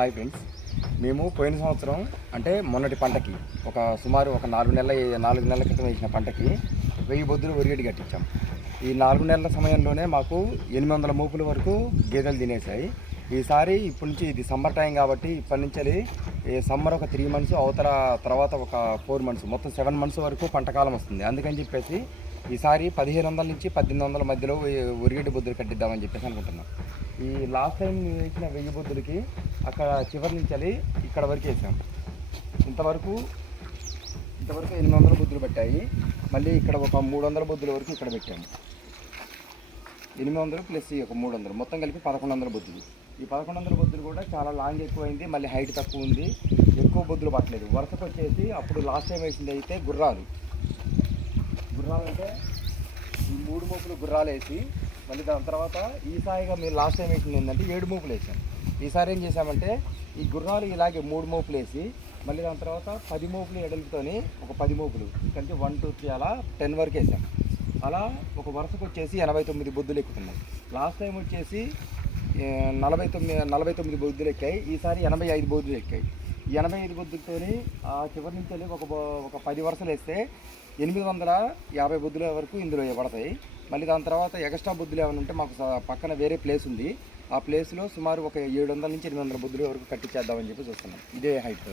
Hi friends, మేము పోయిన సంవత్సరం అంటే మొన్నటి పంటకి సుమారు ఒక 4 నెలల క్రితం వేసిన పంటకి 1000 బొద్దులు వరిగడ్డి కట్టించాం. ఈ 4 నెలల సమయంలోనే మాకు 800 మూపుల వరకు గేదెలు తినేసాయి. ఈసారి ఇప్పటి నుంచి ఇది సమ్మర్ టైం కాబట్టి ఇప్పటి నుంచి సమ్మర్ ఒక 3 మంత్స్ తర్వాత ఒక 4 మంత్స్ మొత్తం 7 మంత్స్ వరకు పంటకాలం వస్తుంది. అందుకని చెప్పేసి ఈసారి 1500 నుంచి 1800 మధ్యలో వరిగడ్డి బొద్దులు కట్టిద్దామని చెప్పేసి అనుకుంటున్నాం. ఈ లాస్ట్ టైం వేసిన 1000 బొద్దులకి అక్కడ చివరి నుంచి ఇక్కడ వరకు వేసాం. ఇంతవరకు 800 బొద్దులు పెట్టాయి. మళ్ళీ ఇక్కడ ఒక 300 బొద్దుల వరకు ఇక్కడ పెట్టాము. 800 ప్లస్ ఒక 300 మొత్తం కలిపి 1100 బొద్దులు. ఈ 1100 బొద్దులు కూడా చాలా లాంగ్ ఎక్కువైంది, మళ్ళీ హైట్ తక్కువ ఉంది, ఎక్కువ బొద్దులు పట్టలేదు. వరుసకు వచ్చేసి అప్పుడు లాస్ట్ టైం వేసింది అయితే గుర్రాలు అంటే ఈ 3 మూపులు గుర్రాలు వేసి మళ్ళీ దాని తర్వాత ఈసారిగా మీరు లాస్ట్ టైం వేసింది ఏంటంటే 7 మూపులు వేసాం. ఈసారి ఏం చేసామంటే ఈ గుర్రాలు ఇలాగే 3 మూపులు వేసి మళ్ళీ దాని తర్వాత 10 మూపులు ఎడలితోని ఒక 10 మూపులు కలిసి 1 2 3 అలా 10 వరకు వేసాం. అలా ఒక వరుసకు వచ్చేసి 89 బొద్దులు ఎక్కుతున్నాయి. లాస్ట్ టైం వచ్చేసి 49 బొద్దులు ఎక్కాయి. ఈసారి 85 బొద్దులు ఎక్కాయి. ఈ 85 బొద్దులతో ఆ చివరి నుంచి వెళ్ళి ఒక 10 వరుసలు వేస్తే 850 బొద్దుల వరకు ఇందులో పడతాయి. మళ్ళీ దాని తర్వాత ఎక్స్ట్రా బొద్దులు ఏమైనా ఉంటే మాకు పక్కన వేరే ప్లేస్ ఉంది. ఆ ప్లేస్లో సుమారు ఒక 700 నుంచి 800 బొద్దుల వరకు కట్టించేద్దామని చెప్పి చూస్తున్నాం. ఇదే హైట్.